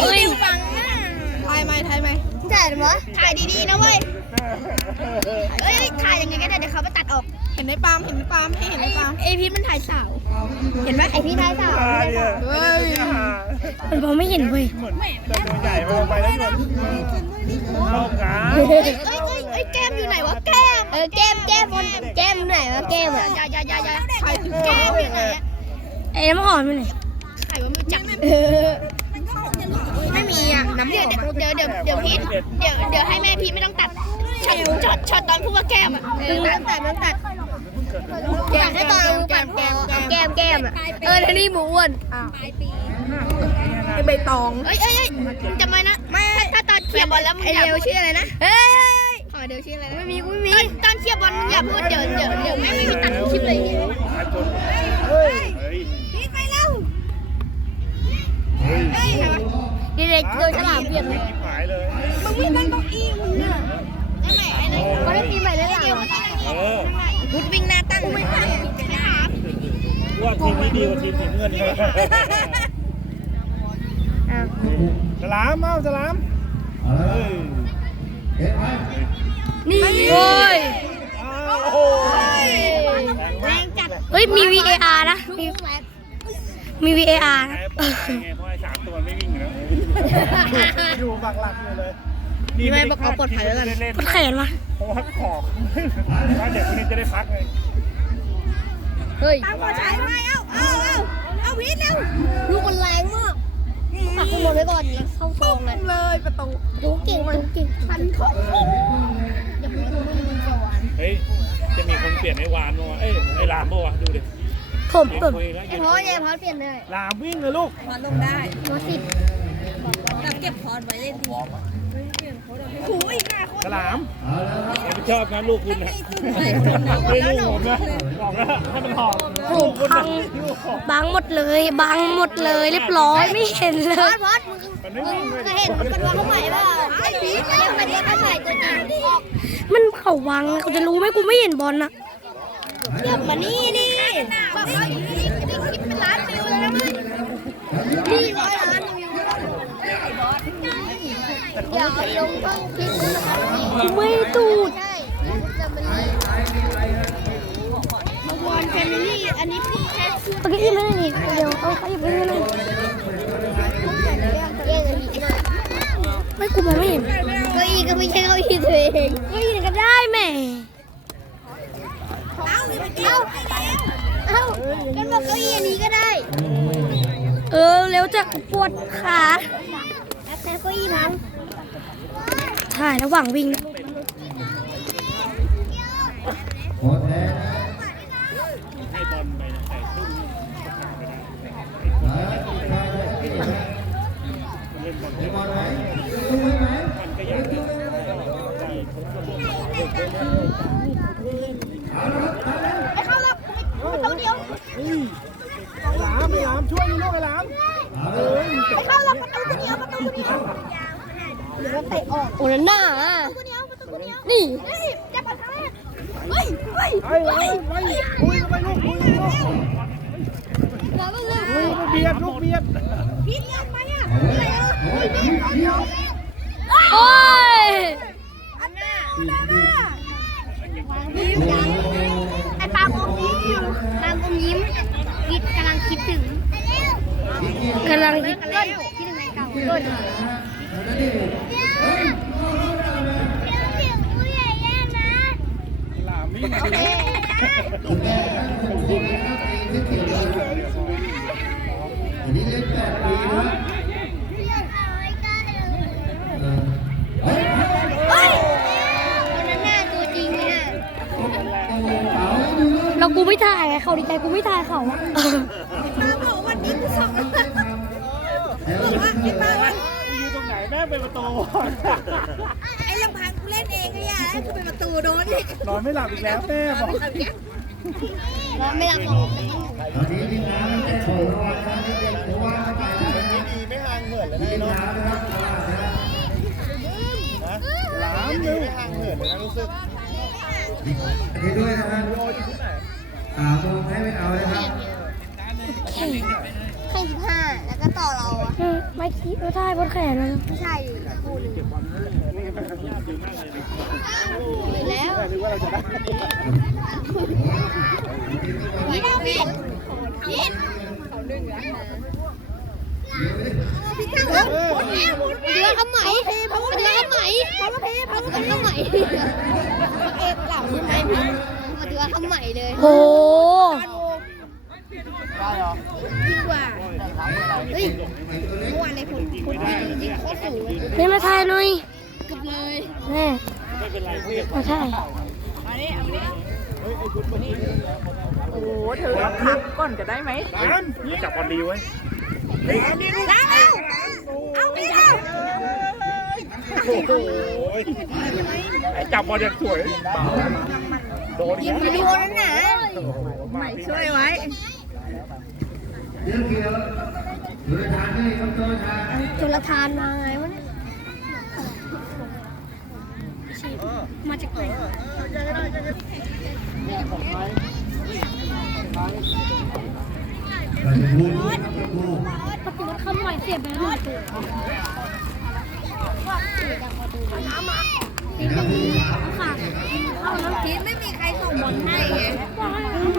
เฮ้ยฟังนะถ่ายไหมถ่ายไหมถ่ายหรอถ่ายดีๆนะเว้ยเอ้ยถ่ายยังไงก็ได้เดี๋ยวเขามาตัดออก เห็นในปาล์มเห็นในปาล์มให้เห็นไอในปาล์มไอพีทมันถ่ายสาว เห็นไหมไอพีทถ่ายสาวเฮ้ยมันมองไม่เห็นเว้ยเหมือนตัวใหญ่มาไปแล้วเนี่ยเข้ากลางเอ้ยเอ้ยเอ้ยเอ้ยแก้มอยู่ไหนวะแก้มเออแก้มแก้มมันแก้มอยู่ไหนวะแก้มอะอย่าอย่าอย่าอย่าใครถึงแก้มอยู่ไหนอะไอ้น้ำหอมอยู่ไหนใคร ว่าไม่รู้จักไม่มีอะน้ำเดี๋ยวเดี๋ยวเดี๋ยวเดี๋ยวพีทเดี๋ยวเดี๋ยวให้แม่พีทไม่ต้องตัดช็อตช็อตช็อตตอนพูดว่าแก้มอะต้องตัดต้องตัดให้ตอนแก้มแก้มแก้มแก้มอะเออแล้วนี่หมูอ้วนไอใบตองเอ้ยเอ้ยจำไว้นะไม่ถ้าตอนเคลียร์บอลแล้วมึงอย่าพูดชื่ออะไรนะเฮ้ยขอเดี๋ยวชื่ออะไรไม่มีไม่มีตอนเคลียร์บอลมึงอย่าพูดเดี๋ยวเดี๋ยวเดี๋ยวแม่ไม่มีตัดคลิปเลย เฮ้ย พีทไปแล้ว นี่เลยโดนฉลามเปลี่ยนเลยหายเลยมึงไม่นั่งเก้าอี้มึงเนี่ยได้ไหมไอ้นั่นได้ปีใหม่แล้หรอพุดวิ่งหน้าตั้งไม่ตั้งว่าทีมนี้ดีกว่าทีมสีเงินเลยสลามเอ้าสลามเฮ้ยนี่โอ้ยโอ้โหแรงจัดเฮ้ยมี VAR นะ มีมี VAR นะ อยู่บักหลักอยู่เลยเล่นกดแขนมาเพราะว่าขอบว่าเด็กคนนี้จะได้พักเลยเฮ้ยตามคนใช้ไหมเอ้าเอ้าเอ้าเอาพีทเร็วลูกมันแรงมากปักข้างบนไว้ก่อนแล้วเข้าซองเลยเลยประตูดูเก่งดูเก่งพันคนอย่าไปดูมึงก่อนเฮ้ยจะมีคนเปลี่ยนไอ้วานมั้งวะเอ้ยไอ้ลามป่าวะดูดิผมยืนผมคุยแล้วไอ้ยืนพ่อคุยไอ้พ่อเปลี่ยนเลยลามวิ่งเลยลูกมาลงได้มสิบ เก็บพอดไว้เล่นดีสลามผมชอบนะลูกคุณนะไม่ลูกผมนะบอกแล้วให้มันหอมโอ้พังบังหมดเลยบังหมดเลยเรียบร้อยไม่เห็นเลพอย ดพอดมึงมันไม่วิ่งเลยเคยเห็นมันเป็นตัวใหม่ป่ะไอ้พีทเนี่ยมันเป็นตัวใหม่ตัวจริงมันเขาวังเขาจะรู้ไหมกูไม่เห็นบอลนะเทียบมานี่นี่แบบว่านี่คลิปเป็นล้านวิวเลยนะมึงนี่ร้อยล้านวิว อย่าลงช่องคลิปกูไม่ตูดใช่จะมันแฟมิลี่อันนี้พี่แค่เอาเก้าอี้มาหน่อยดิเดี๋ยวเอาเก้าอี้มาหน่อยแย่งกันอีกหน่อยไม่กูมองไม่เห็นเก้าอี้ก็ไม่ใช่เก้าอี้ตัวเองเก้าอี้ก็ได้แม่เอาเอาเอากันบอกเก้าอี้อันนี้ก็ได้ เออเร็วจะปวดขาแล้วเก้าอี้พัง ถ่ายระหว่างวิ่งนะให้บอลไปนะใส่ตุ้มเล่นบอลเล่นบอลมันก็อยากจะใจเขาก็บอก ไม่เข้าแล้วตัวเดียว หลามหลามช่วยลูกไอ้หลามเอ้ย ไม่เข้าแล้วประตูตัวเดียวประตูตัวเดียวเดี๋ยวเตะออกโอ้นั่นน่ะตัวเดียวประตูตัวเดียวนี่นี่จะปัดครั้งแรกเฮ้ยเฮ้ย ไอ้ไอ้ไอ้คุยกันไปลูกคุยกันลูกแล้วก็เลยคุยกันเบียดลูกเบียดพีทเล่นไหมอะอะไรอะเฮ้ยพีทเอาเดียวโอ้ยอันน่ะยิ้มไอ้ปางอมยิ้มปางอมยิ้มคิดกำลังคิดถึงกำลังคิดกันแล้วคิดถึงไอ้เก่า ต้นหลามวิ่งมาดิเฮ้ยคนนั้นหน้าตัวจริงเนี่ยเรากูไม่ถ่ายไงเขาดีใจกูไม่ถ่ายเขาอะมาบอกวันนี้กูส่งบอกว่าไอ้มาว่าอยู่ตรงไหนแม่เป็นประตู อ้ลำพังกูเล่นเองเลยอะกูเป็นประตูโดนอีกนอนไม่หลับอีกแล้วแม่บอกเราไม่รับของดีไม่ห่างเหินเลยนะน้องหลามเร็วไม่ห่างเหินเลยนะรู้สึกให้ด้วยนะครับโยอยู่ที่ไหนอ่าโมงให้ไม่เอานะครับแข่ง สิบห้าแล้วก็ต่อเราอืมไม่คิดว่าได้บนแขนแล้วนะไม่ใช่คู่หนึงแล้วหรือว่าเราจะได้พีทพีทพีทเดือดทำไหมเดือดทำไหมเดือดทำไหมเอกหลังใช่ไหมพีทมาเดือดทำไหมเลยโหดีกว่า เฮ้ยเมื่อวานในผมพูดไปจริงๆโคตรสูงเลยนี่มาถ่ายหน่อยเกือบเลยแม่ไม่เป็นไรเพื่อนมาถ่ายโอ้โหเธอพักก่อนจะได้ไหมน้ำจับบอลดีไว้ล้างเอาเอาไปเอาโอ้โหไอ้จับบอลยังสวยโดนยิงมาโดนนั่นน่ะไม่ช่วยไว้ เรื่องเกี่ยวหรือทานนี่คำโตทานจุลทานมาไงวะเนี่ยมาจากไหนเราจะพูดพูดปฏิวัติคำใหม่เสียบไปแล้วหนึ่งตัวพีทไม่มีใครส่งบอลให้ไง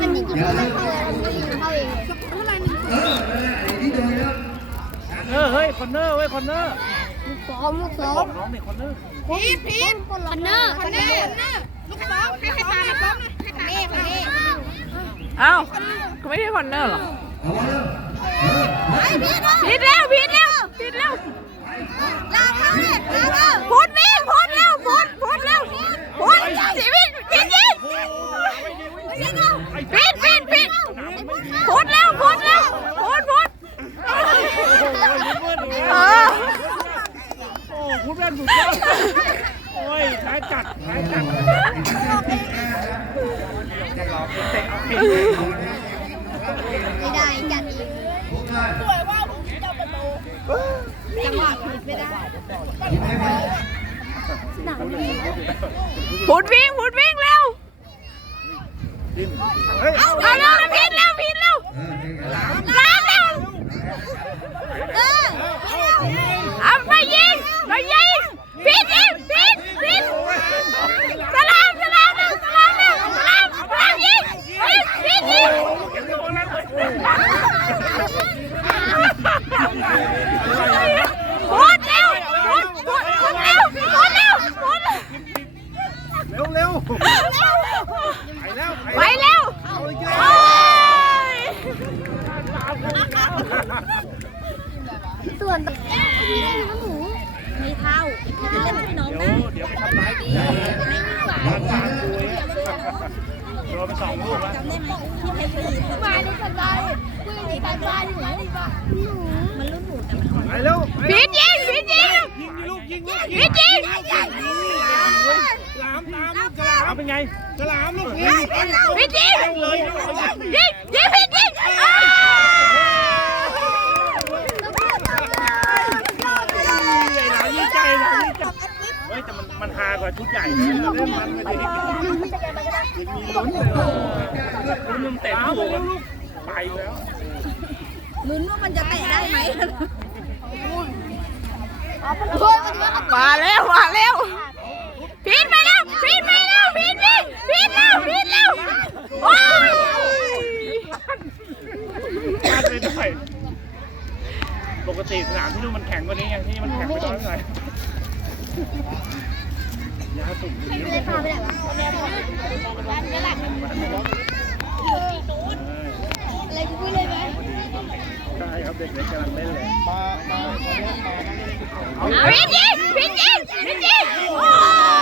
มันยิงจุดโทษไม่เข้าเลยมันยิงเข้าเอง เออเออไอ้นี่โดนแล้วเออเฮ้ยคอนเนอร์เว้ยคอนเนอร์ลูกสองลูกสอบอกมน้องเนี่คอนเนอร์พีทพีทคอนเนอร์คอนเนอร์ลูกสองให้ใครตาลูกสองให้ตาเอ๊ะคนนี้เอ้าก็ไม่ได้คอนเนอร์หรอเอาวะเริ่มเออไอ้พีทผิดแล้วผิดแล้วผิดแล้วลามา พูดวิ่งพูดเร็วพูดพูดเร็วพูดสิวิ่งผิดยิงผิดผิดผิดพูดเร็วพูดเร็วพูดพูดเออ โอ้พูดแม่นสุดยอดโอ้ยท้ายจัดท้ายจัดจะหลอกเตะเอาเอง ไม่ได้จัดอีก พวกกัน จังหวะผิดไม่ได้พูดวิ่งพูดวิ่งเร็วเฮ้ยเอาเร็วผิดแล้วผิดแล้วเออเป็นไงล่ะล้างเร็วเออเอาไปยิงไปยิงผิดยิงผิดผิดสลามสลามเร็วสลามเร็วสลามสลามยิงผิดผิดยิง เห็นตัวนั้นเลย พูดเร็วพูดพูดพูดเร็วพูดเร็วพูดเร็ว เร็วเร็วไปแล้ว ไปเร็ว เอาเลย โอ้ย ส่วนพี่ได้น้ำหมูไม่เท่าพี่เล่นให้น้อง เดี๋ยวเดี๋ยวไปทำร้ายบ้านตาคุยโดนไปสองลูกแล้ว มาในกันบ้านคุยในกันบ้านอยู่มันรุ่นหมูแต่มัน ไปเร็ว ผิดยิงผิดยิง ยิ งลูกยิงลูกผิดยิงฉลามตามฉลามเป็นไงฉลามลูกยิงผิดยิงเลยยิงยิงผิดยิงอ้าวหลานยิ่งใจหลานยิ่งใจเฮ้ยแต่มันมันฮากว่าชุดใหญ่เล่นมันไม่ดีมีลุ้นเลยลุ้นมันเตะลูกไปแล้วลุ้นว่ามันจะเตะได้ไหม มันมามาแล้วมาแล้วผิดไปแล้วผิดไปแล้วผิดผิดผิดแล้วผิดแล้วโอ้ยพลาดไปหน่อยปกติสนามที่นู่นมันแข็งกว่านี้ไงที่นี่มันแข็งไปน้อยหน่อยยาสุกไม่ได้พาไปไหนวะนั่นแหละอะไรกูพูดเลยไหม ใช่ครับเด็กๆกำลังเล่นเลยผิดยิงผิดยิงผิดยิงโอ้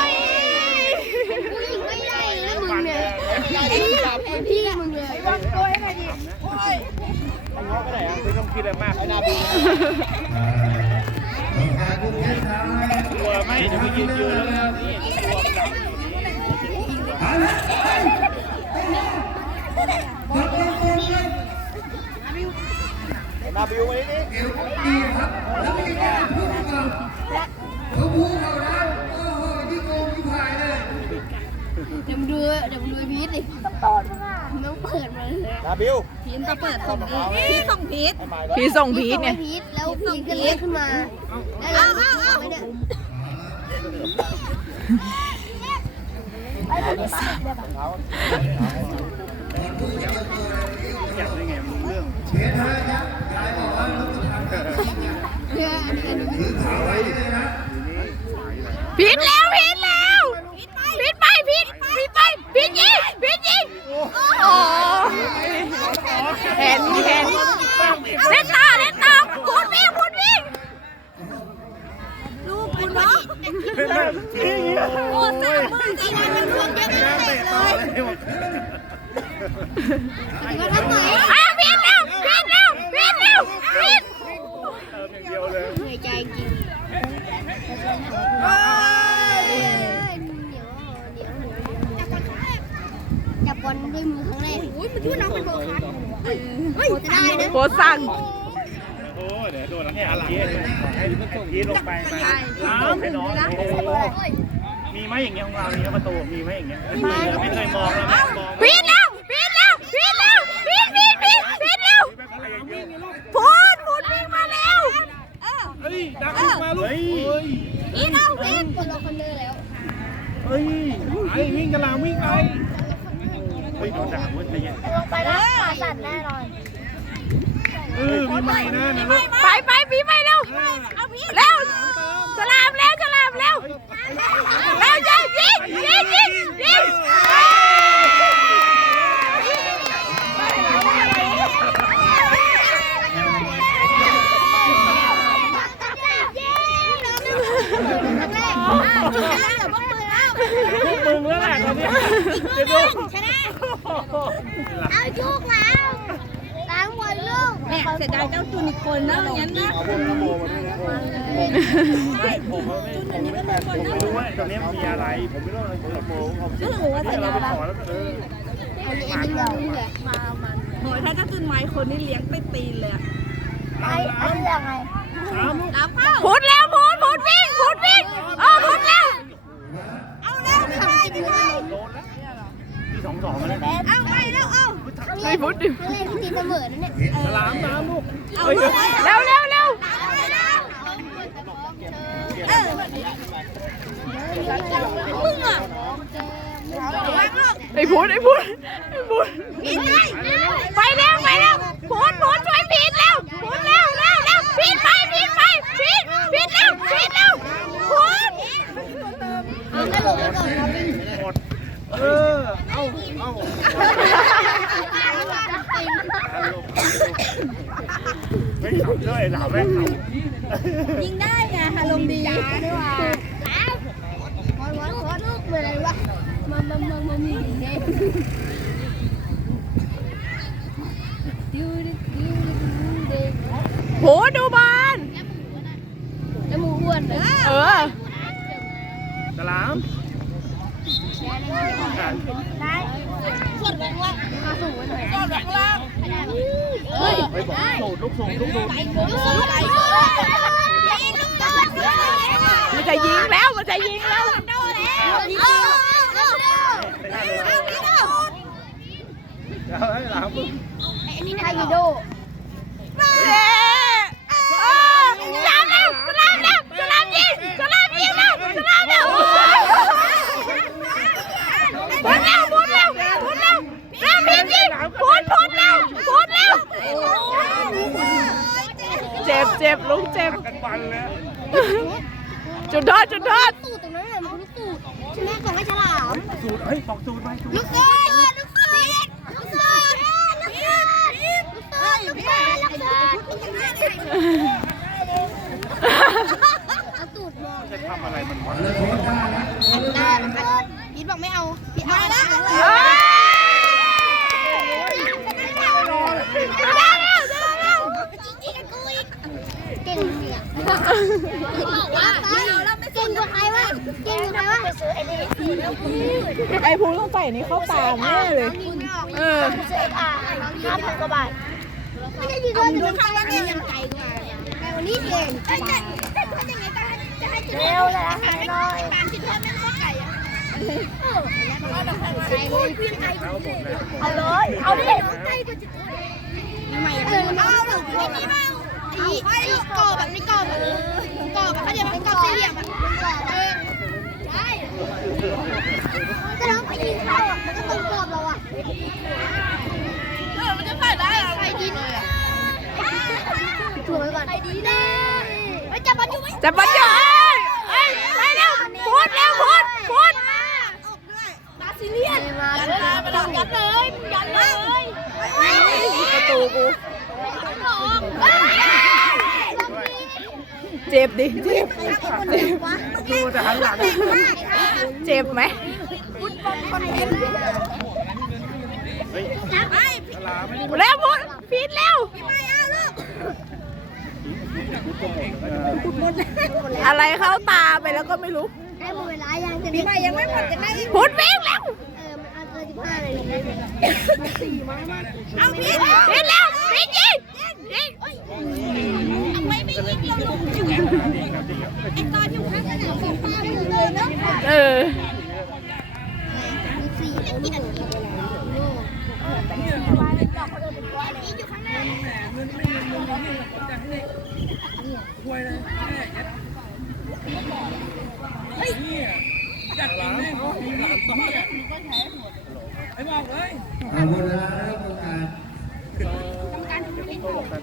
ยกูยิงไม่ได้นะมึงเนี่ยพี่มึงเลยวันโกยมาดิไม่ต้องคิดอะไรมากต้องการพวกเย็นทางนะตัวไม่เดี๋ยวไปยืนยืนแล้วนี่บตบตบเลย นาบิวมาดิเอวดีครับ แล้วไม่ได้พูดก่อนเขาพูดเขานะโอ้โหยิ่งโกงยิ่งผายเลยเดี๋ยวมึงดูเดี๋ยวมึงดูพีทดิต้องตอนมึงอะต้องตเปิดมาเลยดาบิวพีทก็เปิดส่งพีทพี่ส่งพีทให้มาพีทส่งพีทเนี่ยพีทแล้วพีทก็เรียกขึ้นมาแล้วเราเอาเอาเนี่ยอยากได้ไงมึงเรื่องเชฟห้าครับยายบอกว่าลู กจะทำเพื่ออันนี้อันแล้วพีทแล้วพีทไปพีทพีทไปพีทยิงพีทยิงโอ้เห็นเห็นเล่นต่อเล่นต่อพูดวิ่งพูดวิ่งลูกคุณเนาะโอ้สามมือจริงมันพวกเยอะมากเลยก็ทำไม อ้าวพีทแล้วพีทแล้วพีทแล้วพีท เติมอย่างเดียวเลย เหนื่อยใจจริงจับบ อลด้วยมือครั้งแรกอุ้ยมันชื่อน้องเป็นโบคัสเฮ้ยจะได้นะโคตรสั่งโอ้เดี๋ยวโดนแล้วเนี่ยอะไรให้ยีลงไปไปน้ำให้น้องโอ้มีไหมอย่างเงี้ยของเรามีประตูมีไหมอย่างเงี้ยไม่เคยมองแล้วมองพีทแล้วพีทแล้วพีทแล้วพีทพีทพีทพีทแล้วอะไรอย่างเงี้ยพูดพูดวิ่งมาแล้วเฮ้ยดักมาลูกเฮ้ยพีทเอาเล่พีนทคนละคนเลยแล้วเฮ้ยไอ้วิ่งกระลาวิ่งไป เฮ้ยโดนด่าเว้ยใจเย็นลงไปแล้วขาสั่นแน่นอนเออมีใหม่นะนะลูกไปไปพีทไปเร็วเร็วสลามแล้วสลามแล้วเร็วยิงยิงยิงยิงยิงพวกมึงแล้วแหละตอนะ เอาชุกแล้วล้างวันลูกเนี่ยเสียดายเจ้าจุนอีกคนนะงั้นนะผมผมไม่ผมไม่รู้ว่าตรงนี้มันมีอะไร ผมไม่รู้อะไรผมโมผมก็รู้ว่าเราไปขอแล้วเอออันนี้อันนี้เราเนี่ยโหยถ้าเจ้าจุนไม้คนนี่เลี้ยงไปตีนเลยอะไอ้อันยังไงสามลูกน้ำเข้าพูดแล้วพูดพูดวิ่งพูดวิ่งเออพูดแล้ว ทำกินเลย โดนแล้วที่ สองสองแล้วเอาไปแล้วเอาไม่พูดดิครั้งแรกที่ตีเสมอนั่นเนี่ยสลามสามลูกเอาเร็วเร็วเร็วมึงอะไอ้พูดไอ้พูดไอ้พูดไปเร็วไปเร็วพูดพูดช่วยพีทเร็วพูดเร็วเร็วเร็วพีทไปพีทไปพีทพีทเร็วพีทเร็วพูดเอาให้ลงไปก่อนครับหมด เออ เอาเอาไม่ขับด้วยหลาไม่ขับยิงได้ไงอารมณ์ดีด้วยว่าแล้ววันวันวันลูกเหมือนไรวะมามามามามีเด็กดิดิดิดิเด็กโหดูบอลแล้วมูกอ้วนเออสลาม ได้ส่วนแรงว่ามาสูงไว้หน่อยส่วนแรงล่างเฮ้ยไปบอกสูดลูกสูงลูกสูงลูกสูงไปลูกสูงมันจะยิงแล้วมันจะยิงแล้วเอาให้หลามอันนี้ไทยโดเย้เออสลามแล้วสลามแล้วสลามยิงสลามยิงแล้วสลามแล้ว พูดแล้วพูดแล้วพูดแล้วแล้วพียิงพูดพูดแล้วพูดแล้วเจ็บเจ็บลุงเจ็บกันบันเลยจุดโทษจุดโทษสูตรตรงนั้นน่ะมันคือสูตรใช่ไหมของไอ้ฉลามสูดเฮ้ยบอกสูดไปสูดลูกสูตรลูกสูตรลูกสูตรลูกสูตรลูกสูตรลูกสูตรเอา ตูดมองจะทำอะไรมันวะได้พีทบอกไม่เอาพีทเอาแล้วเอ้ยเก่งจริงอะบอกว่าเก่งกว่าใครวะเก่งกว่าใครวะไอ้พูต้องใส่นี่เข้าตาแน่เลย เออซื้อไอ้ผ่าห้าพันกว่าบาทไม่ใช่ดีกว่าแต่มันข้างล่างเนี่ยไกลกว่าไอ้วันนี้เก่ง เร็วเลยนะหายหน่อยปานคิดว่าไม่เข้าไก่อะเอาเลยเอาดิไม่เออเอารอกไม่มีบ้าไอ้กรอบแบบนี้กรอบแบบกรอบแบบเขาเรียกว่ากรอบสี่เหลี่ยมอะเออใช่น้องไปยิงเขาอะมันก็ต้องกรอบเราอะเออมันจะใส่ได้ใส่ดินเลยอะถ่วไว้ก่อนใส่ดินได้ไปจับบอลอยู่ไหมจับบอลอยู่เอ้ยเอ้ยไปเร็วพูดเร็วพูดพูด บา ซิเลียนยันมายันเลยยันเลยประตูกูไม่ต้องหลอกเจ็บดิเจ็บดูแต่หันหลังเจ็บไหมเฮ้ยฉลามไม่ได้วพูดพีดเร็วอะไรเข้าตาไปแล้วก็ไม่รู้ ได้หมดเวลายังจะมีใหม่ยังไม่หมดจะได้อีกพูดวิ่งเร็วเออมันเอาเกินสิบห้าเลยมันสี่มาเอาพี่พีดเร็วพีดยิงยิงเอาไว้ไม่ยิงเราลงอยู่ไอตอนอยู่ข้างสนามสงครามเลยเนาะเออสี่กี่นาทีอยู่ข้างหน้าเอาหมดเวลาแล้วประกาศกี่บาทนะเอ